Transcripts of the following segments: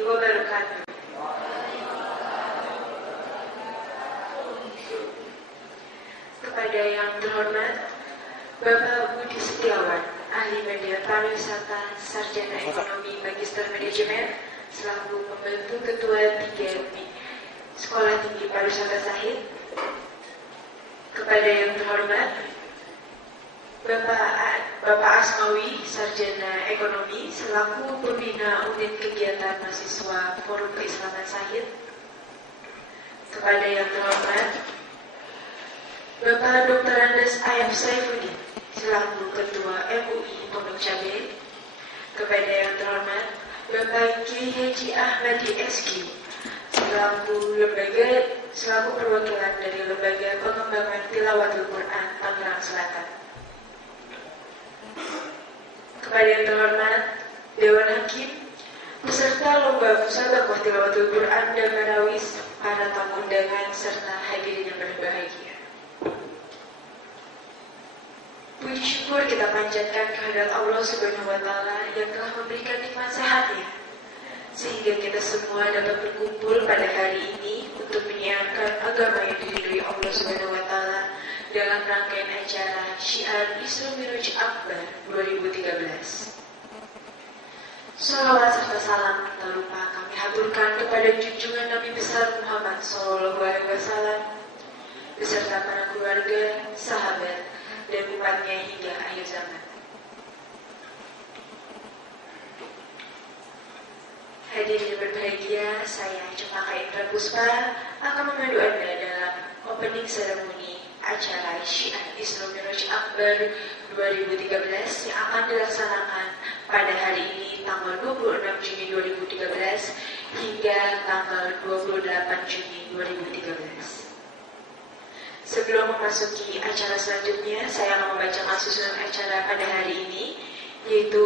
wabarakatuh. Kepada yang terhormat Bapak Budi Setiawan, Ahli Media Pariwisata, Sarjana Ekonomi Magister Manajemen, selaku pembantu Ketua 3 Sekolah Tinggi Pariwisata Sahid. Kepada yang terhormat Bapak Asmawi, Sarjana Ekonomi, selaku Pembina Unit Kegiatan Mahasiswa Forum Keislaman Sahid. Kepada yang terhormat Bapak Dr. Andes Ayam Saifuddin, selaku Ketua MUI Pondok Cabe. Kepada yang terhormat Bapak Kiai Haji Ahmadi SQ, selaku perwakilan dari Lembaga Pengembangan Tilawatul Quran Tangerang Selatan. Kepada yang terhormat Dewan Hakim, peserta Lomba Musabaqah Tilawatul Quran dan Marawis, para tamu undangan, serta hadirin yang berbahagia. Puji syukur kita panjatkan kehadirat Allah Subhanahu wa Ta'ala yang telah memberikan nikmat sehatnya, sehingga kita semua dapat berkumpul pada hari ini untuk menyiarkan agama yang diridhoi Allah Subhanahu wa Ta'ala dalam rangkaian acara Syiar Isra Miraj Akbar 2013. Salawat serta salam tak lupa kami haturkan kepada junjungan Nabi besar Muhammad SAW beserta para keluarga, sahabat, dan umatnya hingga akhir zaman. Hadirin yang berbahagia, saya Cempaka Indra Puspa akan memandu Anda dalam opening ceremony acara Syiar Isra Miraj Akbar 2013 yang akan dilaksanakan pada hari ini tanggal 26 Juni 2013 hingga tanggal 28 Juni 2013. Sebelum memasuki acara selanjutnya, saya akan membacakan susunan acara pada hari ini, yaitu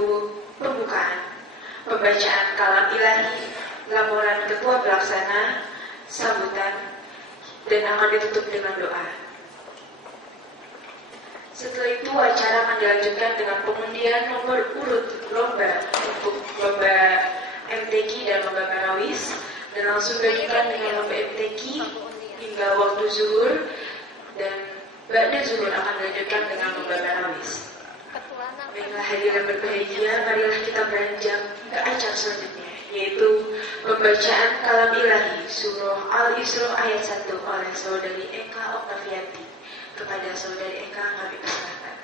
pembacaan kalam ilahi, laporan ketua pelaksana, sambutan, dan akan ditutup dengan doa. Setelah itu acara akan dilanjutkan dengan pengundian nomor urut lomba untuk lomba MTQ dan lomba Marawis, dan langsung dilanjutkan dengan lomba MTQ hingga waktu zuhur, dan ba'da zuhur akan dilanjutkan dengan lomba Marawis. Baiklah hadirin berbahagia, marilah kita beranjak ke acara selanjutnya, yaitu pembacaan kalam ilahi surah Al-Isra ayat 1 oleh saudari Eka Oktavianti. Kepada saudari Eka kami persilahkan.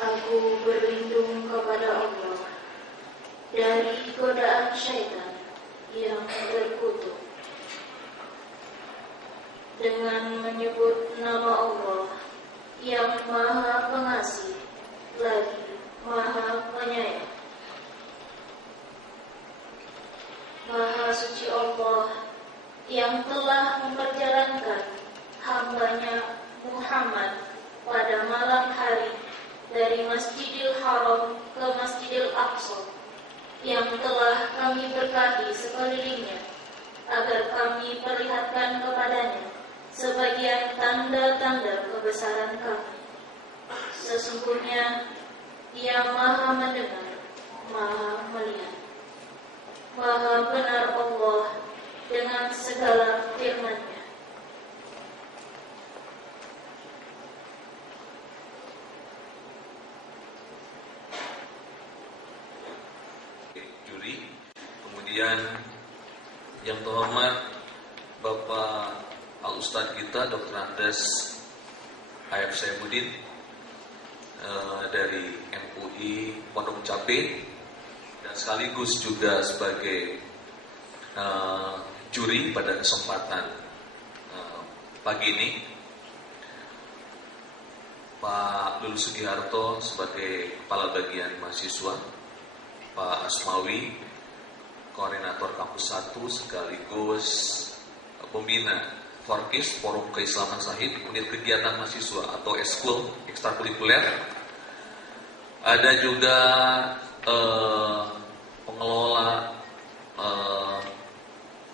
Aku berlindung kepada Allah dari godaan syaitan yang terkutuk dengan menyebut nama Allah yang Maha Pengasih lagi Maha Penyayang. Maha suci Allah yang telah memperjalankan hambanya Muhammad pada malam hari dari Masjidil Haram ke Masjidil Aqsa, yang telah kami berkahi sekelilingnya, agar kami perlihatkan kepadanya sebagian tanda-tanda kebesaran kami. Sesungguhnya Dia Maha mendengar, Maha melihat. Maha benar Allah dengan segala firman-Nya. Kemudian yang terhormat Bapak Al-Ustadz kita Dr. Andes A.F. Saifuddin dari MUI Pondok Cabe, dan sekaligus juga sebagai juri pada kesempatan pagi ini, Pak Lulu Sugiharto sebagai Kepala Bagian Mahasiswa, Pak Asmawi Koordinator Kampus 1 sekaligus pembina Forkis Forum Keislaman Sahid, Unit Kegiatan Mahasiswa atau Eskul Ekstrakurikuler. Ada juga pengelola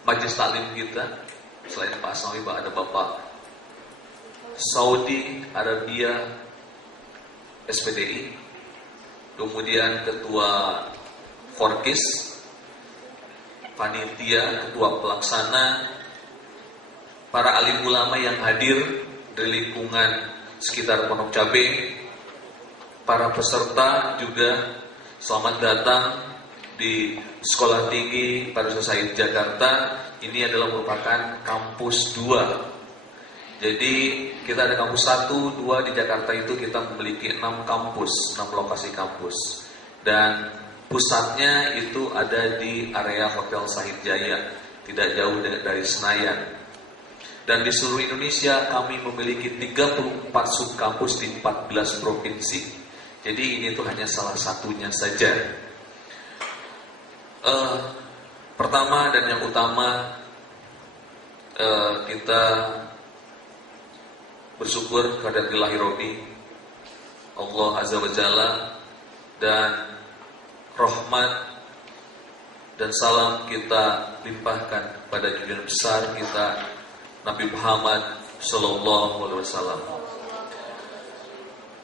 Majelis Taklim kita. Selain Pak Asmawi, ada Bapak Saudi Arabia SPDI, kemudian Ketua Forkis, panitia, ketua pelaksana, para alim ulama yang hadir dari lingkungan sekitar Pondok Cabe, para peserta juga selamat datang di Sekolah Tinggi Pariwisata Said Jakarta. Ini adalah merupakan kampus 2. Jadi kita ada kampus 1, 2 di Jakarta itu kita memiliki 6 kampus, 6 lokasi kampus. Dan pusatnya itu ada di area Hotel Sahid Jaya, tidak jauh dari Senayan. Dan di seluruh Indonesia kami memiliki 34 subkampus di 14 provinsi. Jadi ini tuh hanya salah satunya saja. Pertama dan yang utama, kita bersyukur kepada Ilahi Robbi Allah Azza wa Jalla, dan rahmat dan salam kita limpahkan kepada junjungan besar kita Nabi Muhammad Sallallahu Alaihi Wasallam.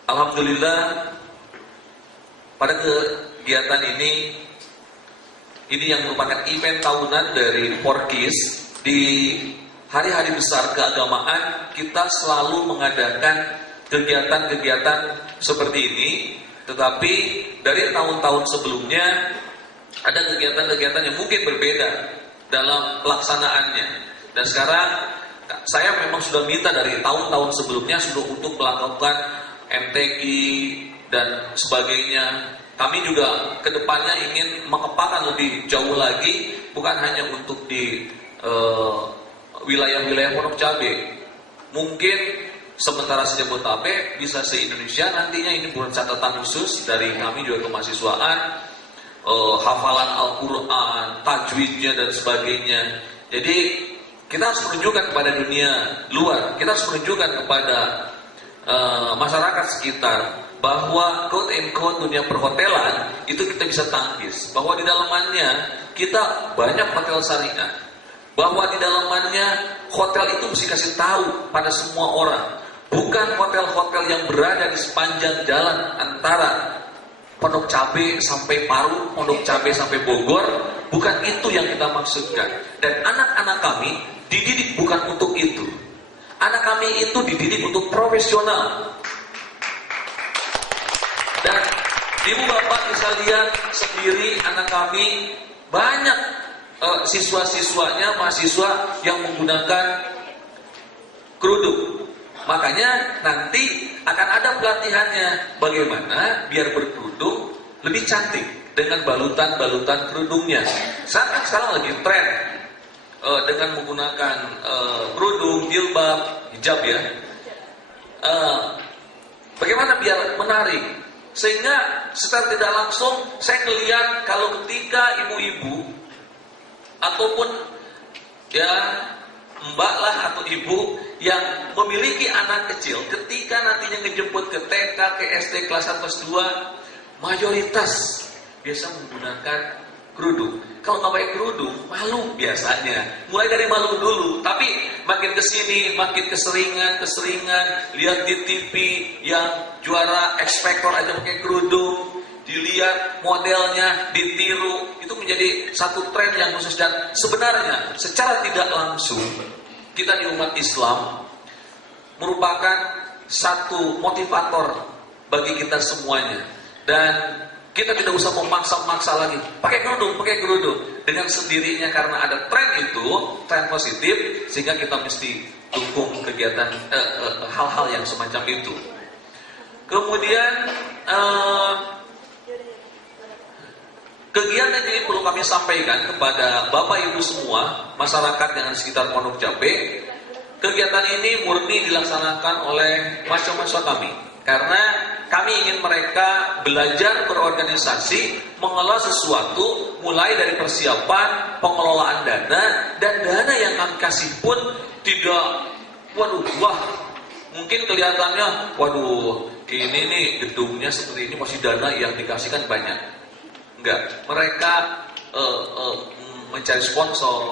Alhamdulillah, pada kegiatan ini yang merupakan event tahunan dari Forkis. Di hari-hari besar keagamaan kita selalu mengadakan kegiatan-kegiatan seperti ini. Tetapi dari tahun-tahun sebelumnya ada kegiatan-kegiatan yang mungkin berbeda dalam pelaksanaannya. Dan sekarang saya memang sudah minta dari tahun-tahun sebelumnya sudah untuk melakukan MTQ dan sebagainya. Kami juga kedepannya ingin mengembangkan lebih jauh lagi, bukan hanya untuk di wilayah-wilayah Pondok Cabe. Mungkin sementara Jabodetabek bisa se-Indonesia nantinya. Ini bukan catatan khusus dari kami juga kemahasiswaan, hafalan Al-Quran, tajwidnya dan sebagainya. Jadi kita harus menunjukkan kepada dunia luar, kita harus menunjukkan kepada masyarakat sekitar bahwa quote and quote dunia perhotelan itu kita bisa tangkis, bahwa di dalamannya kita banyak hotel syariah, bahwa di dalamannya hotel itu mesti kasih tahu pada semua orang, bukan hotel-hotel yang berada di sepanjang jalan antara Pondok Cabe sampai Paru, Pondok Cabe sampai Bogor. Bukan itu yang kita maksudkan. Dan anak-anak kami dididik bukan untuk itu. Anak kami itu dididik untuk profesional. Dan ibu bapak bisa lihat sendiri, anak kami banyak siswa-siswanya, mahasiswa yang menggunakan kerudung. Makanya nanti akan ada pelatihannya bagaimana biar berkerudung lebih cantik dengan balutan-balutan kerudungnya. Sekarang lagi tren dengan menggunakan kerudung, jilbab, hijab ya. Bagaimana biar menarik? Sehingga secara tidak langsung saya melihat kalau ketika ibu-ibu ataupun ya mbak lah atau ibu yang memiliki anak kecil, ketika nantinya ngejemput ke TK, ke SD kelas 1 kelas 2, mayoritas biasa menggunakan kerudung. Kalau nggak pakai kerudung, malu biasanya. Mulai dari malu dulu, tapi makin kesini, makin keseringan, lihat di TV yang juara X Factor aja pakai kerudung, dilihat modelnya, ditiru, itu menjadi satu tren yang khusus. Dan sebenarnya secara tidak langsung kita di umat Islam merupakan satu motivator bagi kita semuanya. Dan kita tidak usah memaksa-maksa lagi pakai kerudung dengan sendirinya, karena ada tren itu, tren positif, sehingga kita mesti dukung kegiatan hal-hal yang semacam itu. Kemudian kegiatan ini perlu kami sampaikan kepada Bapak Ibu semua, masyarakat yang di sekitar Pondok Cabe. Kegiatan ini murni dilaksanakan oleh mahasiswa kami, karena kami ingin mereka belajar berorganisasi, mengelola sesuatu, mulai dari persiapan, pengelolaan dana, dan dana yang kami kasih pun tidak, mungkin kelihatannya, ini nih gedungnya seperti ini, masih dana yang dikasihkan banyak. Enggak, mereka mencari sponsor,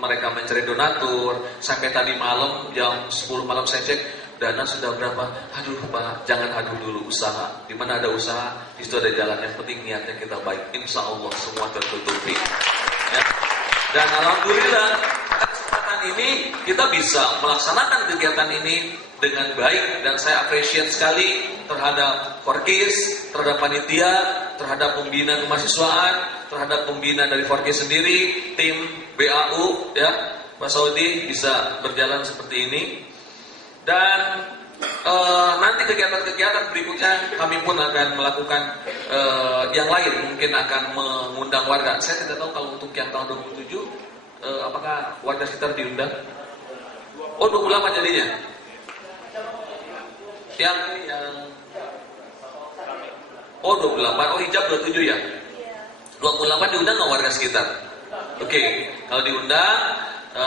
mereka mencari donatur. Sampai tadi malam jam 10 malam saya cek dana sudah berapa. Aduh Pak, jangan aduh dulu, usaha. Di mana ada usaha, di situ ada jalan. Yang penting niatnya kita baik, insya Allah semua tertutupi ya. Dan alhamdulillah kesempatan ini kita bisa melaksanakan kegiatan ini dengan baik. Dan saya appreciate sekali terhadap Forkis, terhadap panitia, terhadap pembina kemahasiswaan, terhadap pembina dari Forkis sendiri, tim BAU ya, Pak Saudi bisa berjalan seperti ini. Dan nanti kegiatan-kegiatan berikutnya kami pun akan melakukan yang lain, mungkin akan mengundang warga. Saya tidak tahu kalau untuk yang tahun 2007 apakah warga sekitar diundang? Oh 28 jadinya. Yang 28, hijab 27 ya. 28 diundang nggak warga sekitar? Oke, kalau diundang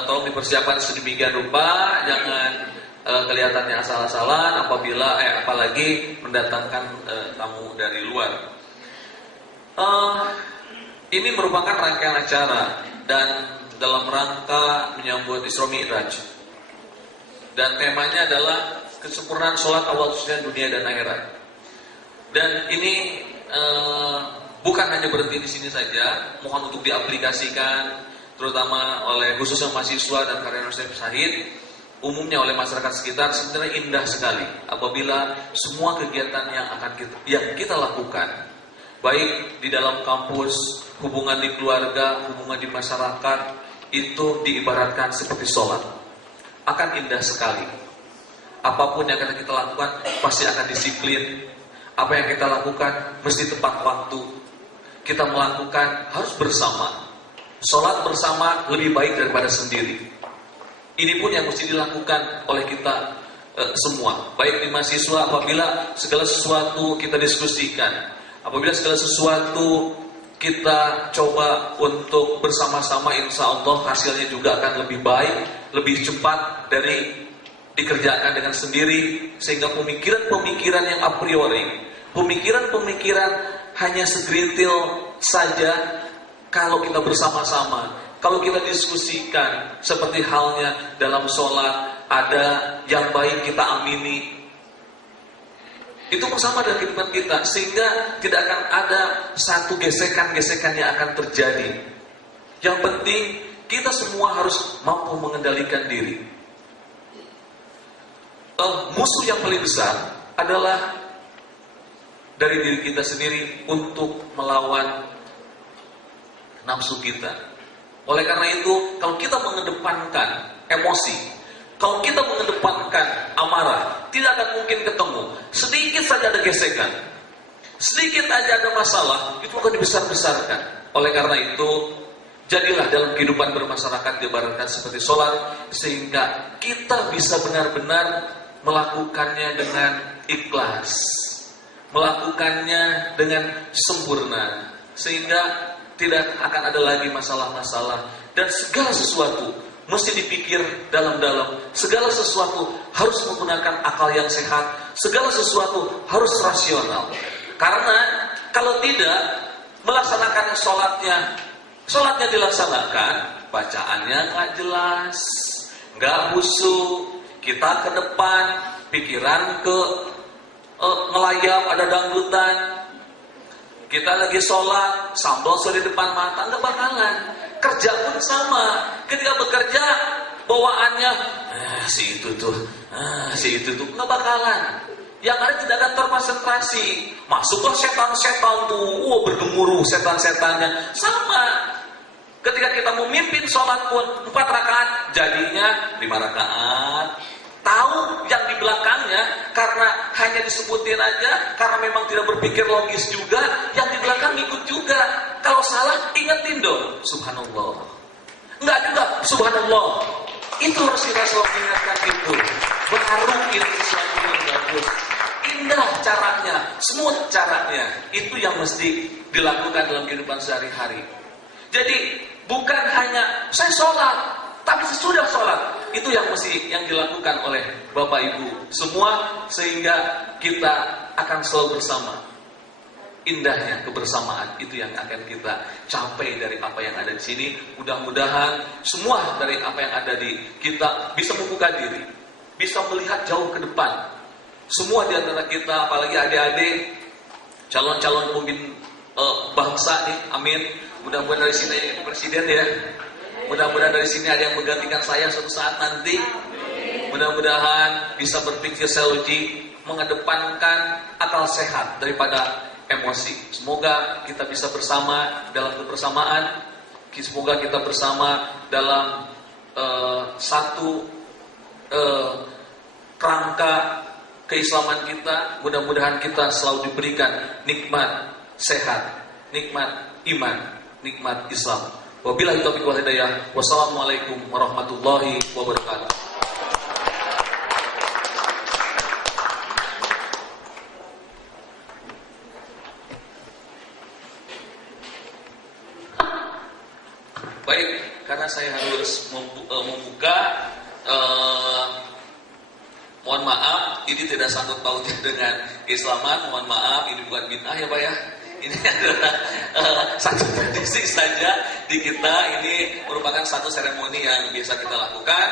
tolong dipersiapkan sedemikian rupa, jangan kelihatannya asal-asalan apabila apalagi mendatangkan tamu dari luar. Ini merupakan rangkaian acara dan dalam rangka menyambut Isra Mi'raj. Dan temanya adalah kesempurnaan sholat awal ujian dunia dan akhirat. Dan ini bukan hanya berhenti di sini saja, mohon untuk diaplikasikan, terutama oleh khususnya mahasiswa dan karyawan Syahid. Umumnya oleh masyarakat sekitar. Sebenarnya indah sekali apabila semua kegiatan yang kita lakukan, baik di dalam kampus, hubungan di keluarga, hubungan di masyarakat, itu diibaratkan seperti sholat. Akan indah sekali. Apapun yang akan kita lakukan pasti akan disiplin. Apa yang kita lakukan mesti tepat waktu. Kita melakukan harus bersama. Sholat bersama lebih baik daripada sendiri. Ini pun yang mesti dilakukan oleh kita semua. Baik di mahasiswa, apabila segala sesuatu kita diskusikan, apabila segala sesuatu kita coba untuk bersama-sama, insya Allah hasilnya juga akan lebih baik, lebih cepat dari dikerjakan dengan sendiri. Sehingga pemikiran-pemikiran yang a priori, pemikiran-pemikiran hanya segerintil saja, kalau kita bersama-sama, kalau kita diskusikan, seperti halnya dalam sholat, ada yang baik kita amini, itu bersama dengan kehidupan kita, sehingga tidak akan ada satu gesekan-gesekan yang akan terjadi. Yang penting kita semua harus mampu mengendalikan diri. Musuh yang paling besar adalah dari diri kita sendiri untuk melawan nafsu kita. Oleh karena itu, kalau kita mengedepankan emosi, kalau kita mengedepankan amarah, tidak akan mungkin ketemu. Sedikit saja ada gesekan, sedikit aja ada masalah, itu akan dibesar-besarkan. Oleh karena itu, jadilah dalam kehidupan bermasyarakat diibaratkan seperti sholat, sehingga kita bisa benar-benar melakukannya dengan ikhlas, melakukannya dengan sempurna, sehingga tidak akan ada lagi masalah-masalah. Dan segala sesuatu mesti dipikir dalam-dalam. Segala sesuatu harus menggunakan akal yang sehat. Segala sesuatu harus rasional. Karena kalau tidak melaksanakan sholatnya dilaksanakan, bacaannya nggak jelas, nggak khusyuk, kita ke depan, pikiran ke ngelayap, ada dangdutan. Kita lagi sholat, sambal sudah di depan mata, nggak bakalan. Kerja pun sama. Ketika bekerja, bawaannya si itu tuh, nggak bakalan. Yang ada tidak akan terkonsentrasi. Masuklah setan-setan tuh, bergemuruh setan-setannya. Sama. Ketika kita memimpin sholat pun 4 rakaat, jadinya 5 rakaat. Tahu yang di belakangnya, karena hanya disebutin aja, karena memang tidak berpikir logis juga, yang di belakang ikut juga. Kalau salah, ingetin dong, subhanallah. Enggak juga, subhanallah. Itu harus kita selalu ingatkan itu. Baru itu sesuatu yang bagus. Indah caranya, smooth caranya. Itu yang mesti dilakukan dalam kehidupan sehari-hari. Jadi, bukan hanya saya sholat, tapi sesudah sholat, itu yang mesti yang dilakukan oleh Bapak Ibu semua, sehingga kita akan selalu bersama. Indahnya kebersamaan itu yang akan kita capai dari apa yang ada di sini. Mudah-mudahan semua dari apa yang ada di kita bisa membuka diri, bisa melihat jauh ke depan. Semua di antara kita, apalagi adik-adik, calon-calon pemimpin bangsa nih, amin. Mudah-mudahan dari sini presiden ya. Mudah-mudahan dari sini ada yang menggantikan saya suatu saat nanti. Mudah-mudahan bisa berpikir selogik, mengedepankan akal sehat daripada emosi. Semoga kita bisa bersama dalam kebersamaan. Semoga kita bersama dalam satu kerangka keislaman kita. Mudah-mudahan kita selalu diberikan nikmat sehat, nikmat iman, nikmat Islam. Wabillahi taufiq wal hidayah. Wassalamualaikum warahmatullahi wabarakatuh. Baik, karena saya harus membuka, mohon maaf, ini tidak sangkut pautnya dengan keislaman. Mohon maaf, ini bukan bid'ah ya Pak ya. Ini adalah satu tradisi saja di kita. Ini merupakan satu seremoni yang biasa kita lakukan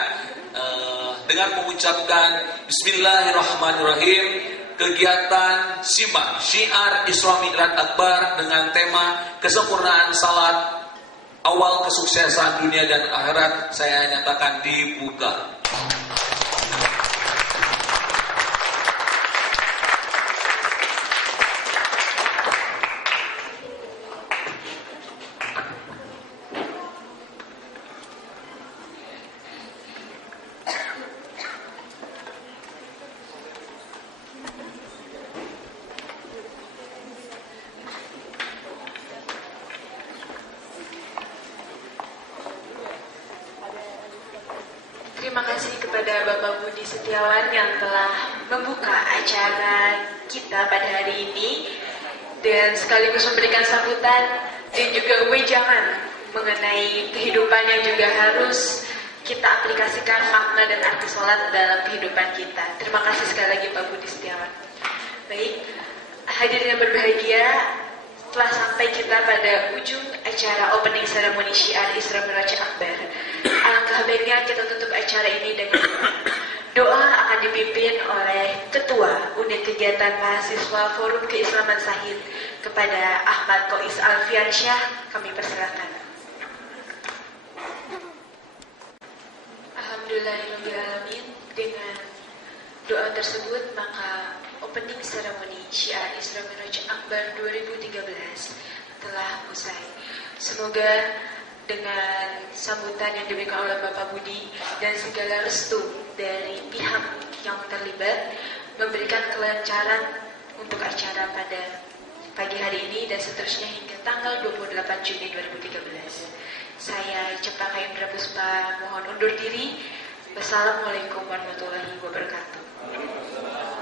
dengan mengucapkan Bismillahirrahmanirrahim. Kegiatan SIMA, Syiar Isra Mi'raj Akbar, dengan tema kesempurnaan salat, awal kesuksesan dunia dan akhirat, saya nyatakan dibuka. Terima kasih kepada Bapak Budi Setiawan yang telah membuka acara kita pada hari ini dan sekaligus memberikan sambutan dan juga wejangan mengenai kehidupan yang juga harus kita aplikasikan makna dan arti sholat dalam kehidupan kita. Terima kasih sekali lagi Pak Budi Setiawan. Baik, hadirin yang berbahagia, telah sampai kita pada ujung acara opening ceremony Syiar Isra Miraj Akbar. Alangkah baiknya kita tutup acara ini dengan doa akan dipimpin oleh Ketua Unit Kegiatan Mahasiswa Forum Keislaman Sahid kepada Ahmad Kois Alfiansyah. Kami persilakan. Alhamdulillahirrahmanirrahim. Dengan doa tersebut maka opening ceremony Syiar Isra Miraj Akbar 2013 telah usai. Semoga dengan sambutan yang diberikan oleh Bapak Budi dan segala restu dari pihak yang terlibat memberikan kelancaran untuk acara pada pagi hari ini dan seterusnya hingga tanggal 28 Juni 2013. Saya Cempaka Indra Puspa mohon undur diri. Wassalamualaikum warahmatullahi wabarakatuh.